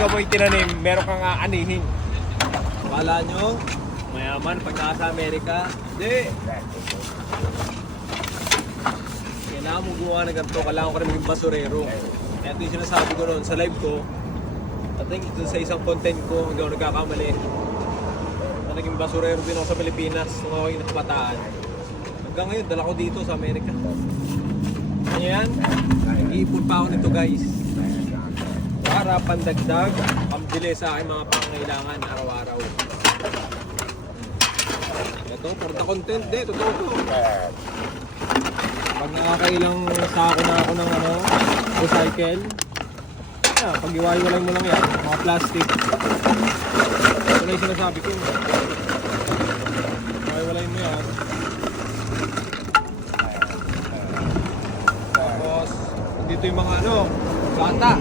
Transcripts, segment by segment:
ikaw mo itinanim, meron kang aanihin. Kala nyo, mayaman pag nasa Amerika. Hindi. Kailangan mo gumawa na ganito, kailangan ko rin maging basurero. Kaya ito yung sinasabi ko noon sa live ko. I think ito sa isang content ko, hindi ako nagkakamali. Na naging basurero din ako sa Pilipinas nung ako yung nakabataan. Hanggang ngayon, dala ko dito sa Amerika. Ayan, iipon pa ako nito guys. Para pandagdag, pambili sa aking mga pangangailangan araw-araw. Ito, for the content din, totoo to. Pag nakakailang sako na ako ng recycle, pag iwahiwalay mo lang yan, mga plastic. Ito na yung sinasabi ko. Iwahiwalay mo yan. Tapos, dito yung mga bata.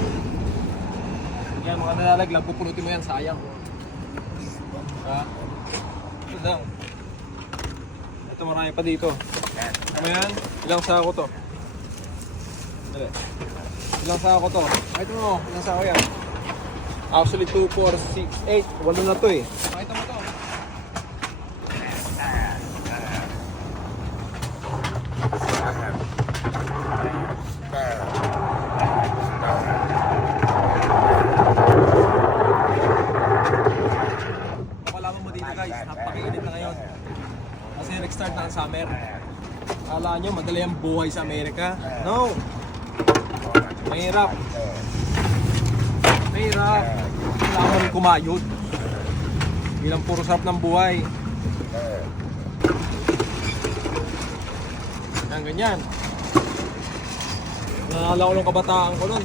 Yan, mga nalalaglag, pupunutin mo yan, sayang. Ito lang. Ito marami pa dito. Ano yan? Ilang sako to? Ilang sako to? Ito mo, ilang sako yan? Actually 2, 4, 6, 8. Walo na to eh. Pakita mo to. Makalaman mo dito guys, napakainit na ngayon. Kasi nag-start na ang summer. Akala nyo, madali ang buhay sa Amerika? No! Mahirap. Mahirap. Kailangan rin kumayod. Bilang puro sarap ng buhay. Yan, ganyan. Naalala ko ng kabataan ko nun.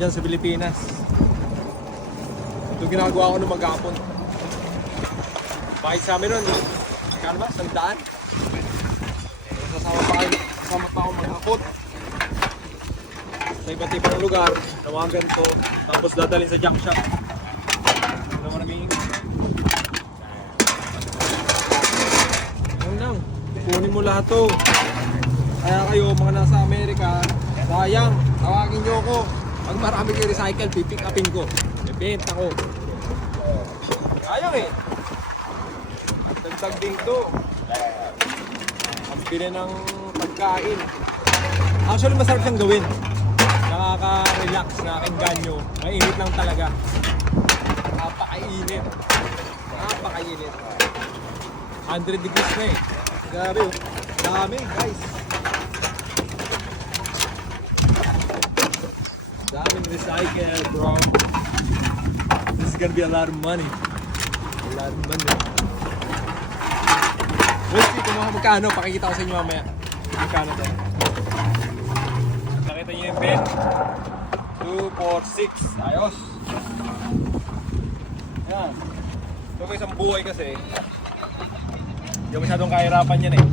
Diyan sa Pilipinas. Ito ginagawa ko nung mag-aapon. Bakit sa amin nun? Kano ba? Sandaan? Kasama pa ako mag-akot sa iba't ibang lugar, nawagan ko, tapos dadalhin sa junk shop. Ano naman naging? Ayun lang, kunin mo lahat to. Kaya kayo, mga nasa Amerika, sayang, tawagin nyo ako. Pag marami kayo recycle, pipick upin ko. Bibenta ko. Sayang eh. Dagdag din to. Ang pili ng pagkain. Actually, masarap siyang gawin. Nakaka-relax, nakaka-enganyo. Mainit lang talaga. Napakainit. Napakainit. 100 degrees na eh. Grabe oh. Dami guys. Daming recycle bro. This is gonna be a lot of money. A lot of money. We'll see kung magkano. Pakikita ko sa inyo mamaya. Magkano tayo. Nakita nyo yung pen? 2, 4, 6. Ayos. Yan. So may isang buhay kasi. Hindi mo masyadong kahirapan yan eh.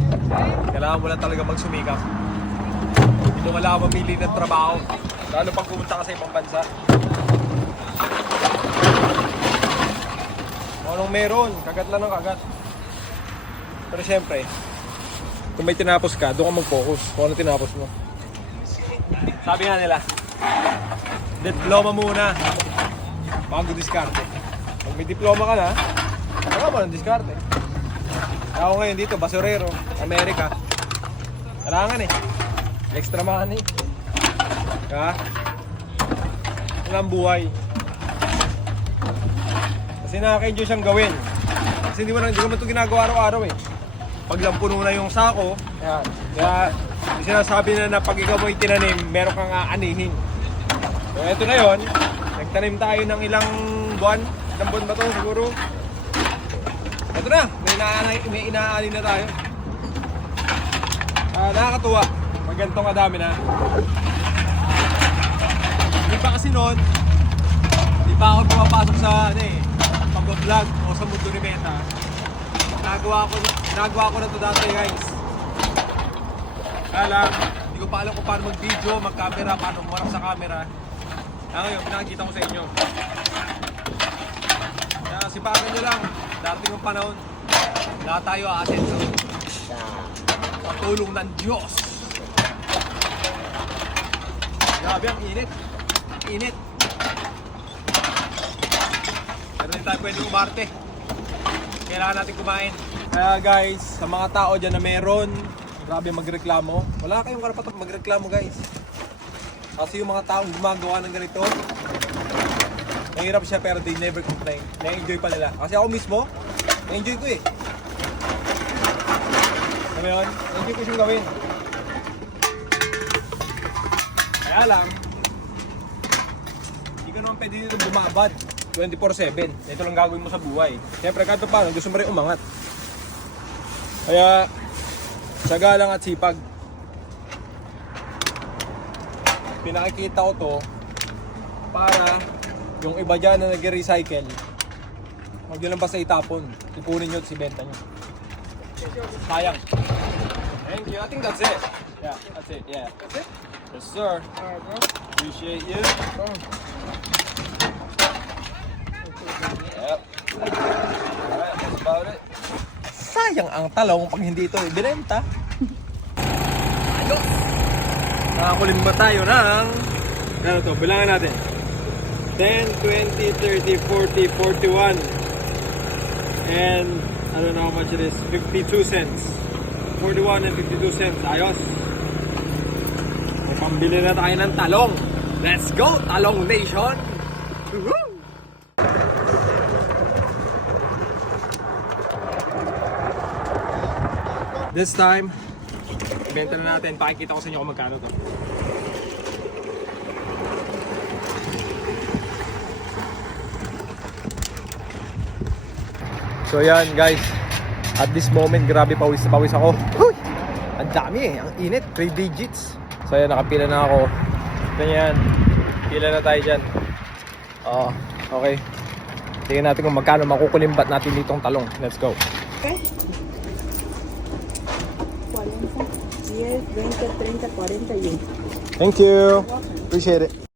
Kailangan mo lang talaga magsumikap. Hindi mo wala mamili ng trabaho. Lalo pag pumunta ka sa ibang bansa. Kung anong meron, kagat lang ng kagat. Pero syempre, kung may tinapos ka, doon ka mag-focus kung ano tinapos mo. Sabi nga nila, diploma muna bago diskarte. Pag may diploma ka na, saka mo ng diskarte. Ako ngayon dito, basurero, Amerika. Kailangan eh, extra money. Ha? Walang buhay. Kasi nakaka-enjoy siyang gawin. Kasi hindi ko man ito ginagawa araw-araw eh. Pag lang puno na yung sako, yan. Kaya sinasabi na pag ikaw mo itinanim, meron kang aanihin. So eto na yun, nagtanim tayo ng ilang buwan. Ilang buwan ba ito siguro? Eto na, may inaani na tayo. Nakakatuwa, pag ganitong kadami na. Hindi pa kasi noon, hindi pa ako pumapasok sa pag-vlog o sa mundo ni Meta. Nagawa ko na ito dati guys. Kaya lang, hindi ko pa alam kung paano mag-video, mag-camera, paano umarap sa camera. Kaya ngayon, pinakikita ko sa inyo. Kaya sipagan nyo lang, darating yung panahon, lahat tayo aasenso. Sa tulong ng Diyos. Grabe ang init. Init. tayo pwede umarte. Kailangan natin kumain. Kaya guys, sa mga tao dyan na meron, grabe magreklamo. Wala kayong karapatan magreklamo guys. Kasi yung mga taong gumagawa ng ganito, mahirap siya pero they never complain. Na-enjoy pa nila. Kasi ako mismo, na-enjoy ko eh. Alam mo yun? Na-enjoy ko siyang gawin. Kaya lang, hindi ka naman pwede dito bumabad 24/7. Ito lang gagawin mo sa buhay. Siyempre, kahit paano, gusto mo rin umangat. Kaya, tiyaga lang at sipag. Pinakikita ko to para yung iba dyan na nag-recycle, huwag nyo lang basta itapon. Ipunin nyo at ibenta nyo. Sayang. Thank you. I think that's it. Yeah, that's it. Yeah. That's it? Yes, sir. Alright, bro. Appreciate you. Yep. Alright, that's about it. Sayang ang talong pag hindi ito ibinenta. Ayos! Nakakulim ba tayo ng... Ano to? Bilangan natin. 10, 20, 30, 40, 41. And I don't know how much it is. 52 cents. 41 and 52 cents. Ayos. May pambili na tayo ng talong. Let's go, Talong Nation! Woohoo! This time, ibenta na natin. Pakikita ko sa inyo kung magkano to. So yan guys, at this moment grabe pawis na pawis ako. Uy! Ang dami eh, ang init, 3 digits. So yan, nakapila na ako. Ganyan, pila na tayo dyan. Okay. Tingnan natin kung magkano makukulimbat natin ditong talong. Let's go. Okay. 40, 10, 20, 30, 41. Thank you. Appreciate it.